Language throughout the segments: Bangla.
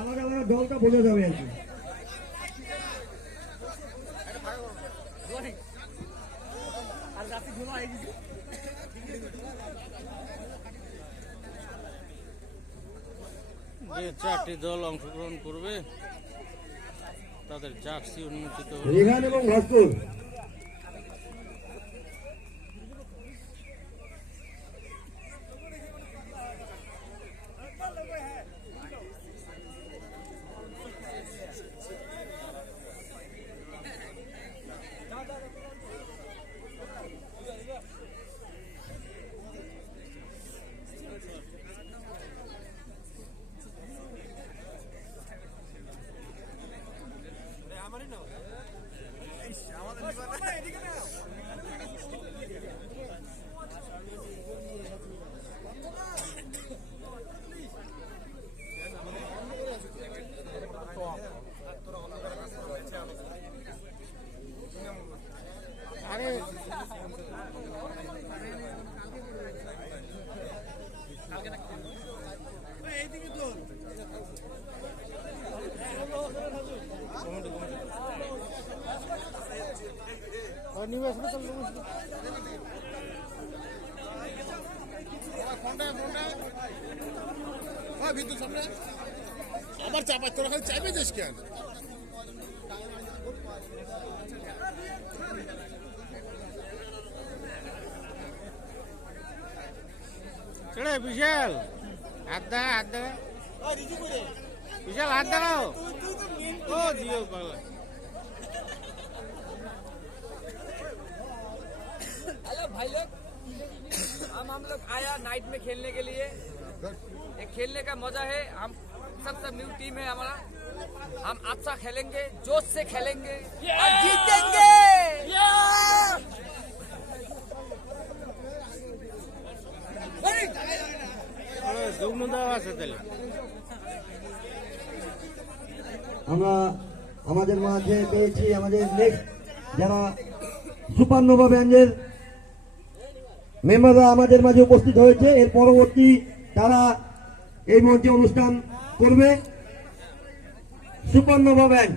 আলাদা আলাদা দলটা বোঝা যাবে আর কি। যে 4টি দল অংশগ্রহণ করবে তাদের জার্সি উন্মোচিত হবে। রিহান এবং ভাস্কর আবার চাপা তোরা খালি চাইবে যাস কেন? বিশাল হাত দেখা বিশাল হাত দেখাও। ও জিও পাগলা। हेलो भाई लोग, हम लोग आया नाइट में खेलने के लिए। एक खेलने का मजा है। हम सब न्यू टीम है हमारा। हम अच्छा खेलेंगे, जोश से खेलेंगे और जीतेंगे। আমরা আমাদের মাঝে পেয়েছি আমাদের নেক্সট যারা সুপারনোভা ব্যান্ডের মেম্বাররা আমাদের মাঝে উপস্থিত হয়েছে। এর পরবর্তী তারা এই মঞ্চে অনুষ্ঠান করবে সুপারনোভা ব্যান্ড।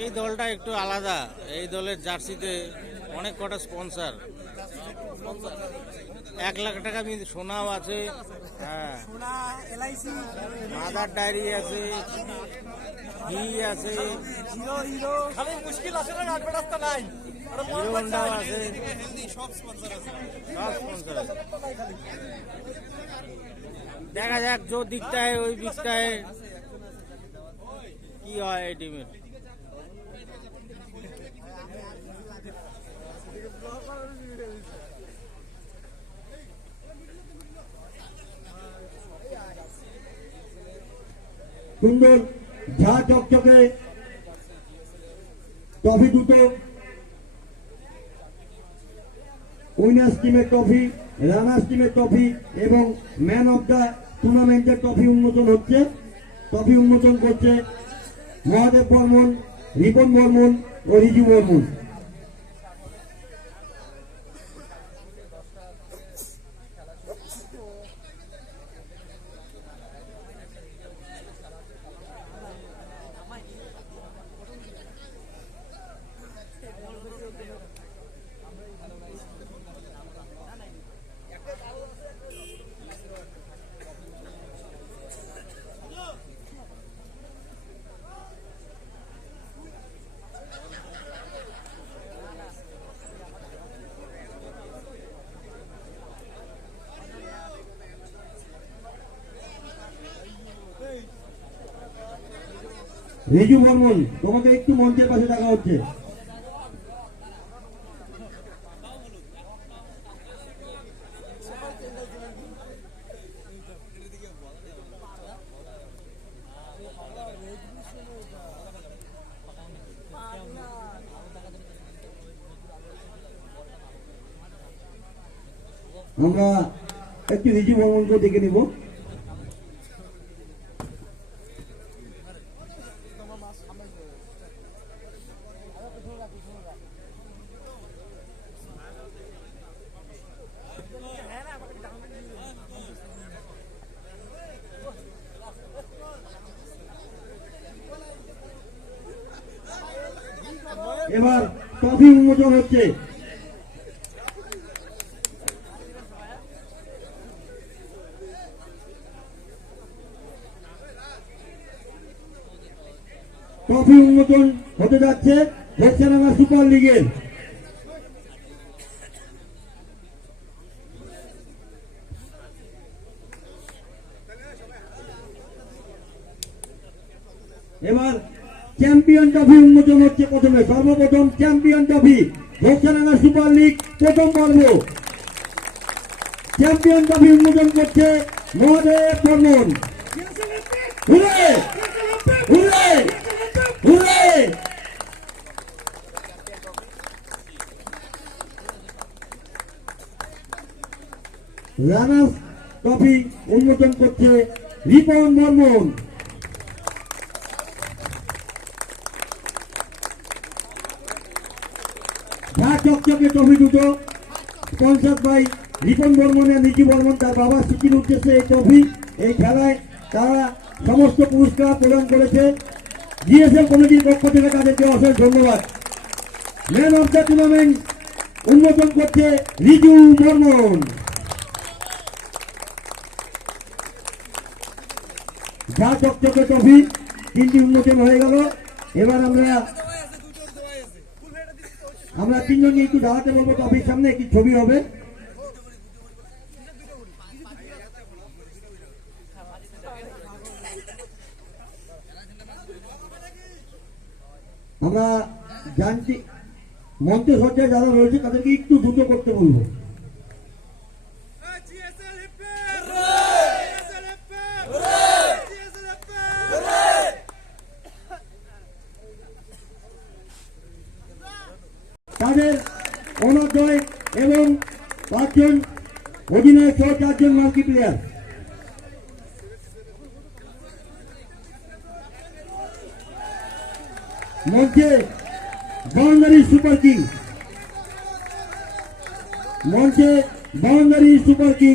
এই দলটা একটু আলাদা। এই দলের জার্সিতে অনেক কটা স্পন্সর, 1 লাখ টাকা সোনাও আছে। হ্যাঁ, মাদার ডায়েরি আছে, ঘি আছে, হিরো হন্ডাও আছে, সব স্পন্সর আছে। দেখা যাক जो दिखता है वही बिकता है। কি হয় এই টিমের। সুন্দর ঝা চকচকে ট্রফি দুটো, উইনার্স টিমের ট্রফি, রানার্স টিমের ট্রফি এবং ম্যান অফ দ্য টুর্নামেন্টের ট্রফি উন্মোচন হচ্ছে। ট্রফি উন্মোচন করছে মহাদেব বর্মন, রিপন বর্মন ও রিজু বর্মন। রিজু বর্মন, তোমাকে একটু মঞ্চের পাশে দেখা হচ্ছে। আমরা একটু রিজু বর্মনকে দেখে নিব। এবার ট্রফি উন্মোচন হচ্ছে। ট্রফি উন্মোচন হতে যাচ্ছে ঘোষাডাঙ্গা সুপার লিগের। এবার চ্যাম্পিয়ন ট্রফি উন্মোচন হচ্ছে। প্রথমে সর্বপ্রথম champion trophy Ghoshadanga super league প্রথম পর্ব। চ্যাম্পিয়ন ট্রফি উন্মোচন করছে Mahadev Barman. Hurray! Hurray! Hurray! Runners trophy উন্মোচন করছে রিপন বর্মন। ঝাঁ চকচকে ট্রফি দুটো স্পন্সর বাই রিপন বর্মন এবং নিচু বর্মন, তার বাবা স্মৃতির উদ্দেশ্যে এই ট্রফি। এই খেলায় তারা সমস্ত পুরস্কার প্রদান করেছে। জিএসএল কমিটির পক্ষ থেকে তাদেরকে অশেষ ধন্যবাদ। ম্যান অফ দ্য টুর্নামেন্ট উন্মোচন করছে রিজু বর্মন। ঝাঁ চকচকে ট্রফি তিনটি উন্মোচন হয়ে গেল। এবার আমরা তিনজনকে একটু দাঁড়াতে বলবো। ট্রফির সামনে একটি ছবি হবে। আমরা জানছি মঞ্চে সজ্জায় যারা রয়েছে তাদেরকে একটু দ্রুত করতে বলবো। তাদের অনজয় এবং 5 জন অধিনায়ক সহ 4 জন মার্কি প্লেয়ার। মঞ্চে বাউন্ডারি সুপার কিং, মঞ্চে বাউন্ডারি সুপার কিং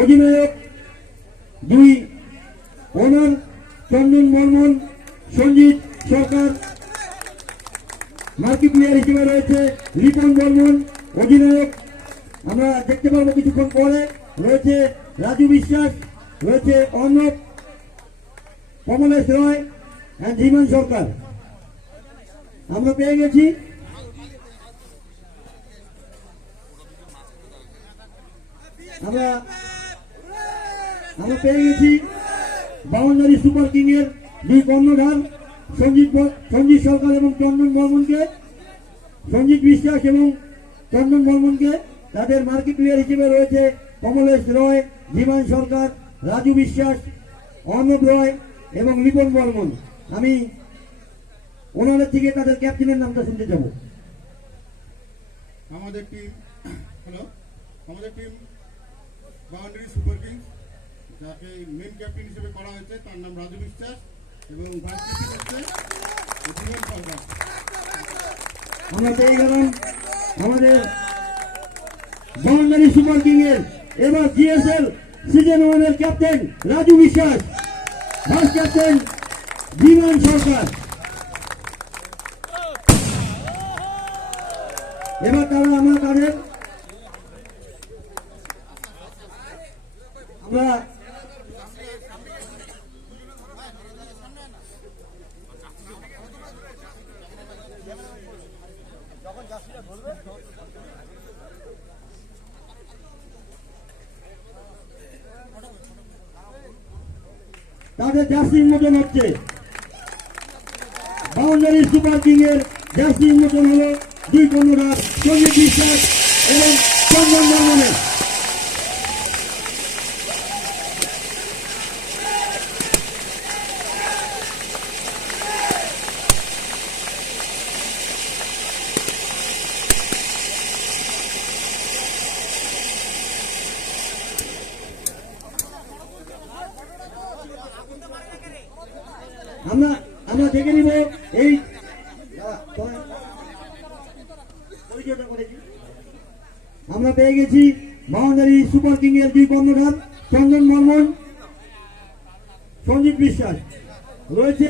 অধিনায়ক 2 ওনার চন্দন বর্মন, সঞ্জিত সরকার। মার্কি প্লেয়ার হিসেবে রয়েছে রিপন বর্মন। অধিনায়ক আমরা দেখতে পাবো কিছুক্ষণ পরে রয়েছে রাজু বিশ্বাস, রয়েছে অর্ণব, কমলেশ রয় এবং ধীমান সরকার। আমরা পেয়ে গেছি বাউন্ডারি সুপার কিং এর 2 কর্ণধার সঞ্জিত সরকার এবং চন্দন বর্মনকে, সঞ্জিত বিশ্বাস এবং চন্দন বর্মনকে। তাদের মার্কি প্লেয়ার হিসেবে রয়েছে কমলেশ রয়, ধীমান সরকার, রাজু বিশ্বাস, অর্ণব রয় এবং রিপন বর্মন। আমি ওনাদের থেকে তাদের ক্যাপ্টেনের নামটা শুনতে যাব। আমাদের টিম বাউন্ডারি সুপার কিংস, যাকে মেন ক্যাপ্টেন হিসেবে করা হয়েছে তার নাম রাজু বিশ্বাস এবং ভাইস ক্যাপ্টেন হচ্ছে ধীমান সরকার। আমরা পেয়ে গেলাম আমাদের বাউন্ডারি সুপার কিং এর এবার জিএসএল সিজন 1 এর ক্যাপ্টেন রাজু বিশ্বাস, ভাইস ক্যাপ্টেন ধীমান সরকার। এবার আমরা তাদের জার্সি উন্মোচন হচ্ছে। বাউন্ডারি সুপার কিং এর জার্সি উন্মোচন হলো 2 কর্ণধার সঞ্জিত বিশ্বাস এবং চন্দন বর্মনের। আমরা আমরা দেখে নিব এই আমরা পেয়ে গেছি বাউন্ডারি সুপার কিং এর দুই কর্ণধার চন্দন বর্মন, সঞ্জিত বিশ্বাস, রয়েছে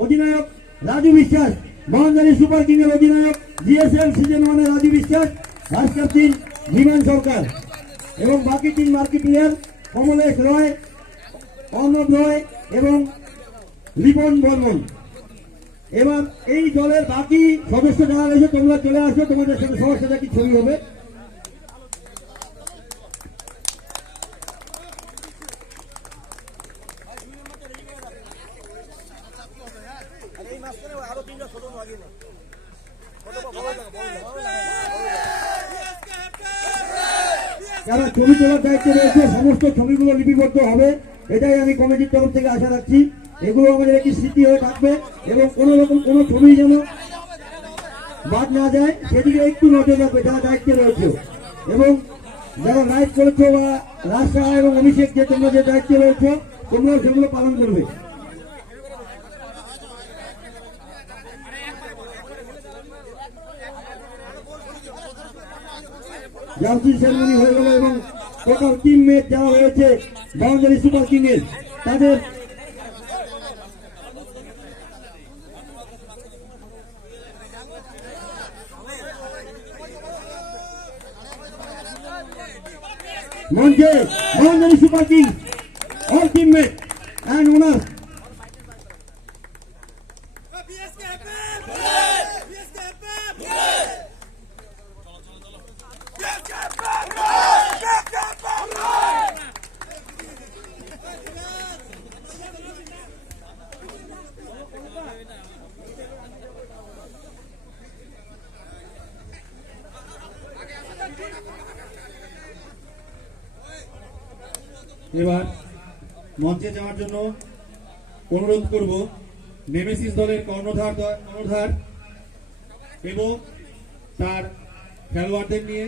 অধিনায়ক রাজু বিশ্বাস, বাউন্ডারি সুপার কিং এর অধিনায়ক জিএসএল সিজন 1 এর রাজু বিশ্বাস, ভাইস ক্যাপ্টেন বিমান সরকার এবং বাকি তিন মার্কি প্লেয়ার কমলেশ রয়, অর্ণব রয় এবং রিপন বর্মন। এবার এই দলের বাকি সদস্য যারা রয়েছে তোমরা চলে আসো, তোমাদের সাথে সবার সাথে কি ছবি হবে। যারা ছবি তোলার দায়িত্বে রয়েছে সমস্ত ছবিগুলো লিপিবদ্ধ হবে, এটাই আমি কমিটির তরফ থেকে আশা রাখছি। এগুলো আমাদের একটি স্মৃতি হয়ে থাকবে এবং কোন রকম কোনো ছবি যেন বাদ না যায় সেদিকে একটু নজর রাখবে যারা দায়িত্বে রয়েছে। এবং যারা লাইভ করেছো বা রাজা এবং অভিষেক যে তোমরা যে দায়িত্বে রয়েছে তোমরাও সেগুলো পালন করবে। জার্সি সেরেমনি হয়ে গেল এবং টোটাল টিমমেট যারা রয়েছে বাউন্ডারি সুপার কিং এর তাদের মঞ্চে boundary super king all teammate and owner এবার মঞ্চে যাওয়ার জন্য অনুরোধ করব নেমেসিস দলের কর্ণধার এবং তার খেলোয়াড়দের নিয়ে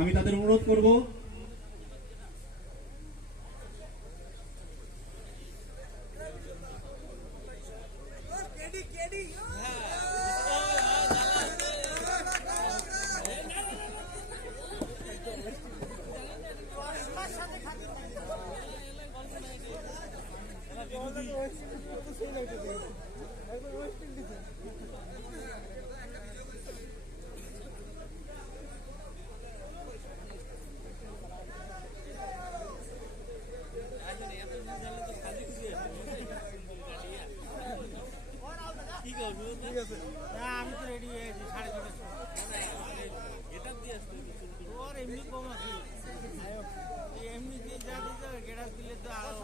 আমি তাদের অনুরোধ করব আমি তো রেডি হয়ে আছি 6:30 এটা দিয়ে আসতে তোর এমনি কম আছে এমনি দিয়ে যা দিতে গেড়া দিলে তো আরো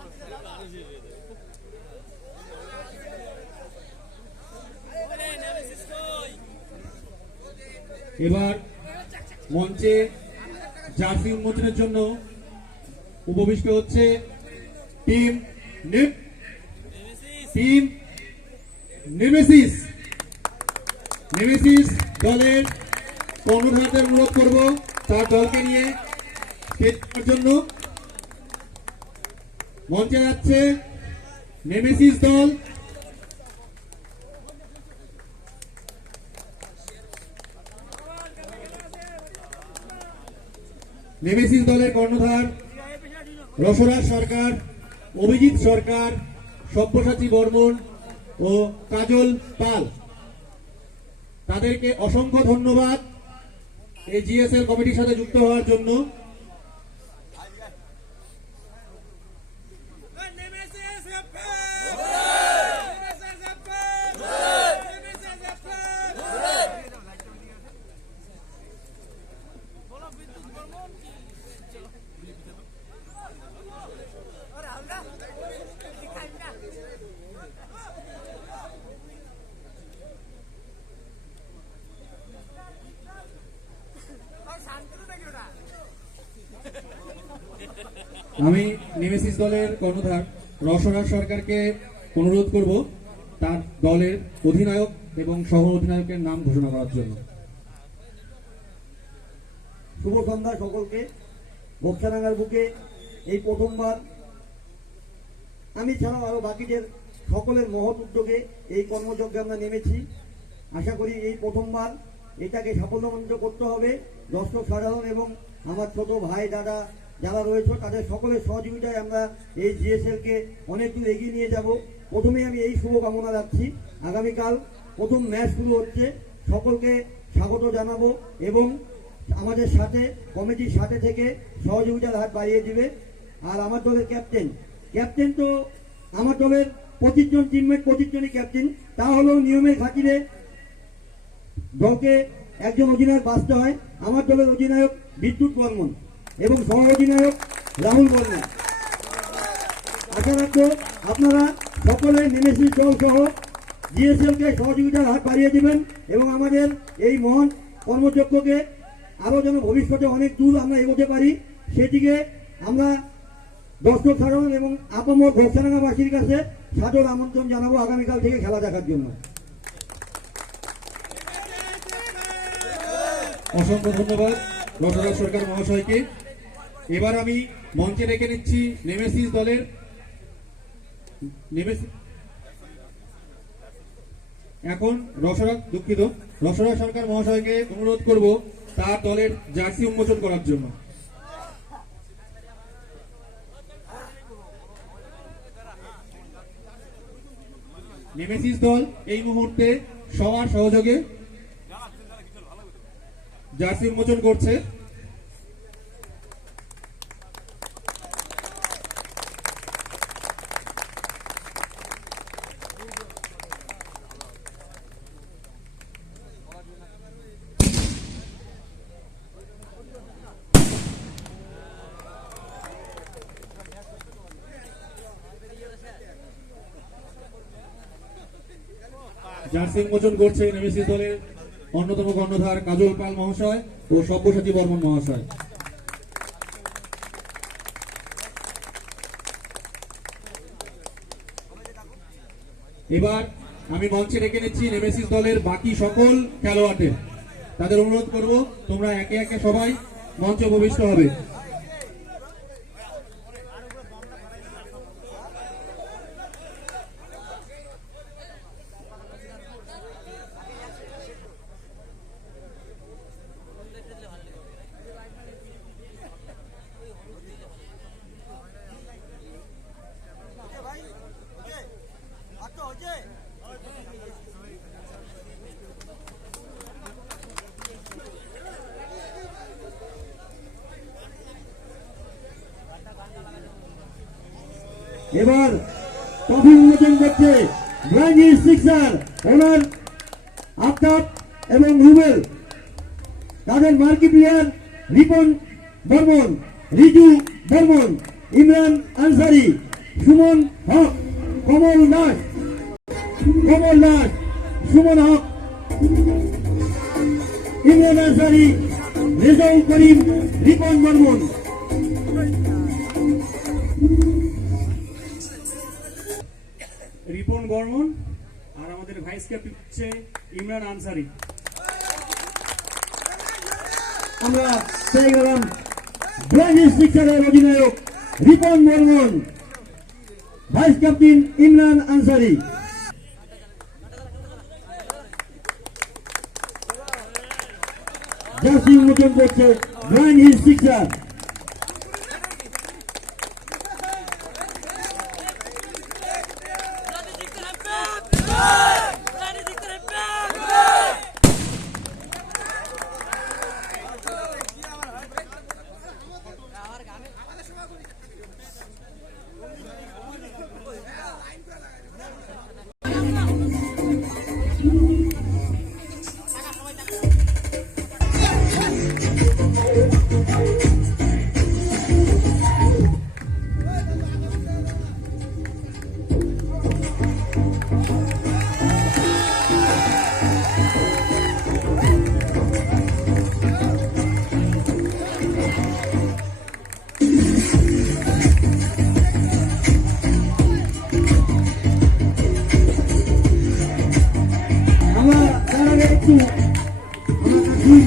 এবার মঞ্চে জার্সি উন্মোচনের জন্য উপবিষ্ট হচ্ছে টিম নেমেসিস দলের কর্ণধারদের অনুরোধ করব তার দলকে নিয়ে স্টেজের জন্য। মঞ্চে যাচ্ছে নেমেসিস দল। নেমেসিস দলের কর্ণধার রসরাজ সরকার, অভিজিৎ সরকার, সব্যসাচী বর্মন ও কাজল পাল। তাদেরকে অসংখ্য ধন্যবাদ এই জিএসএল কমিটির সাথে যুক্ত হওয়ার জন্য। আমি নেমেসিস দলের কর্ণধার রসরাজ সরকারকে অনুরোধ করব তার দলের অধিনায়ক এবং সহ অধিনায়কের নাম ঘোষণা করার জন্য। শুভ সন্ধ্যা সকলকে। বক্সারাঙ্গার বুকে এই প্রথমবার আমি ছাড়াও আরো বাকিদের সকলের মহৎ উদ্যোগে এই কর্মযজ্ঞে আমরা নেমেছি। আশা করি এই প্রথমবার এটাকে সাফল্যমণ্ডিত করতে হবে। দর্শক সাধারণ এবং আমার ছোট ভাই দাদা যারা রয়েছে তাদের সকলের সহযোগিতায় আমরা এই জিএসএল কে অনেক দূর এগিয়ে নিয়ে যাব। প্রথমে আমি এই শুভকামনা রাখছি, আগামীকাল প্রথম ম্যাচ শুরু হচ্ছে, সকলকে স্বাগত জানাবো এবং আমাদের সাথে কমিটির সাথে থেকে সহযোগিতার হাত বাড়িয়ে দিবে। আর আমার দলের ক্যাপ্টেন তো আমার দলের 25 জন টিমমেট 25 জনই ক্যাপ্টেন, তা হলো নিয়মের খাতিরে দলকে একজন অধিনায়ক বাছতে হয়। আমার দলের অধিনায়ক বিদ্যুৎ বর্মন এবং সহ অধিনায়ক রাহুল বর্মন। আশা রাখবো আপনারা সকলে নেমেসিস দল সহ জিএসএল কে সহযোগিতার হাত বাড়িয়ে দিবেন এবং আমাদের এই মহান কর্মযজ্ঞকে আরো যেন ভবিষ্যতে অনেক দূর আমরা এগোতে পারি, সেদিকে আমরা দর্শক সাধারণ এবং আপামর ঘোষণাবাসীর কাছে সাদর আমন্ত্রণ জানাবো আগামীকাল থেকে খেলা দেখার জন্য। অসংখ্য ধন্যবাদ রসরাজ সরকার মহাশয়কে। এবার আমি মঞ্চে রেখে নিচ্ছি নেমেসিস দলের এখন রসরাজ সরকার মহাশয়কে অনুরোধ করব তার দলের জার্সি উন্মোচন করার জন্য। নেমেসিস দল এই মুহূর্তে সবার সহযোগে জার্সি উন্মোচন করছে। জার্সি উন্মোচন করছে নেমেসিস দলের অন্যতম কর্ণধার কাজল পাল মহাশয় ও সব্যসাচী বর্মন মহাশয়। এবার আমি মঞ্চে রেখে নিচ্ছি নেমেসিস দলের বাকি সকল খেলোয়াড়দের। তাদের অনুরোধ করব তোমরা একে একে সবাই মঞ্চে উপবিষ্ট হবে। এবার ট্রফি উন্মোচন করছে ব্রাঞ্চ সিক্সার ওনার আফতাব এবং রুবেল, তাদের মার্কি প্লেয়ার রিপন বর্মন, রিজু বর্মন, ইমরান আনসারি, সুমন হক, কমল দাস, সুমন হক, ইমরান আনসারি, রেজাউল করিম, রিপন বর্মন। রিপন বর্মন আর আমাদের ভাইস ক্যাপ্টেন হচ্ছে ইমরান আনসারি। আমরা পেয়ে গেলাম ব্রাঞ্চ সিক্সারের অধিনায়ক Ripon Barman, vice captain Imran Ansari. Jersey উন্মোচন করছে ব্রাঞ্চ সিক্সার।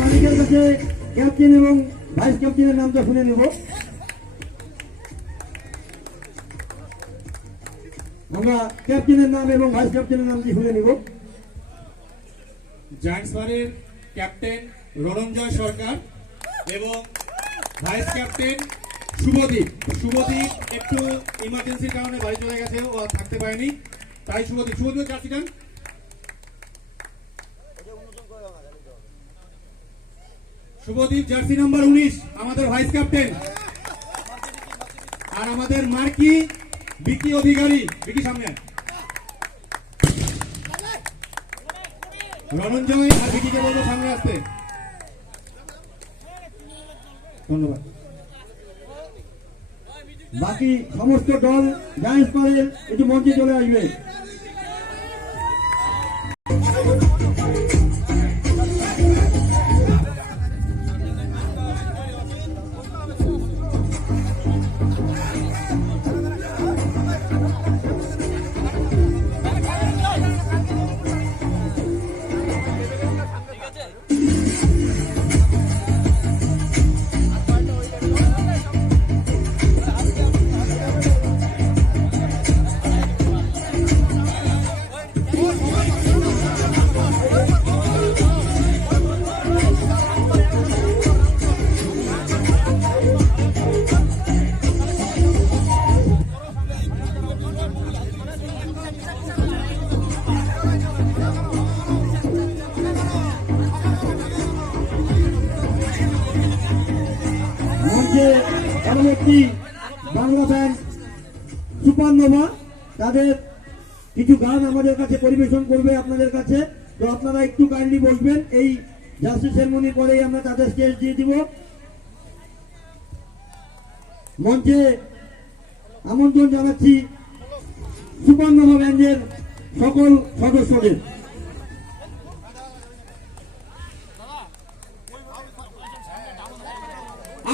মালিকের কাছে ক্যাপ্টেন এবং ভাইস ক্যাপ্টেনের নামটা শুনে নেব। আমরা ক্যাপ্টেনের নাম এবং ভাইস ক্যাপ্টেনের নাম দিয়ে খুলে নিব। জায়ান্টস বারের ক্যাপ্টেন রণঞ্জয় সরকার এবং ভাইস ক্যাপ্টেন শুভদীপ। শুভদীপ একটু ইমার্জেন্সির কারণে বাড়ি চলে গেছে, ও আর থাকতে পারেনি, তাই শুভদীপ জার্সি ডান। শুভদীপ জার্সি নাম্বার 19 আমাদের ভাইস ক্যাপ্টেন। আর আমাদের মার্কি বিকি অধিকারী, বিকি সামনে আয়। রণঞ্জয় আর বিকিকে বলবো সামনে আসতে। ধন্যবাদ। বাকি সমস্ত দল জায়ান্টস দলের একটু মঞ্চে চলে আসবে। মঞ্চে পরবর্তী বাংলা ব্যান্ড সুপারনোভা তাদের কিছু গান আমাদের কাছে পরিবেশন করবে আপনাদের কাছে। তো আপনারা একটু কাইন্ডলি বসবেন, এই জার্সি সেরেমনির পরেই আমরা তাদের স্টেজ দিয়ে দিব। মঞ্চে আমন্ত্রণ জানাচ্ছি সুপারনোভা ব্যান্ডের সকল সদস্যদের।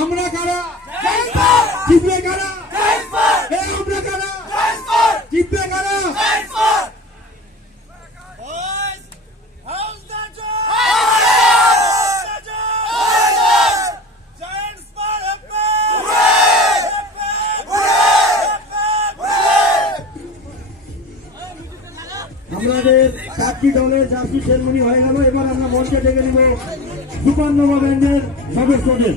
আমরা কারা, জিতবে কারা, আমরা কারা, জিতবে কারা। Boys, how's the job? How's the job? Giants for happy! আমাদের 4টি দলের জার্সি সেরেমনি হয়ে গেল। এবার আমরা মঞ্চে ডেকে নিব সুপারনোভা ব্যান্ডের সদস্যদের।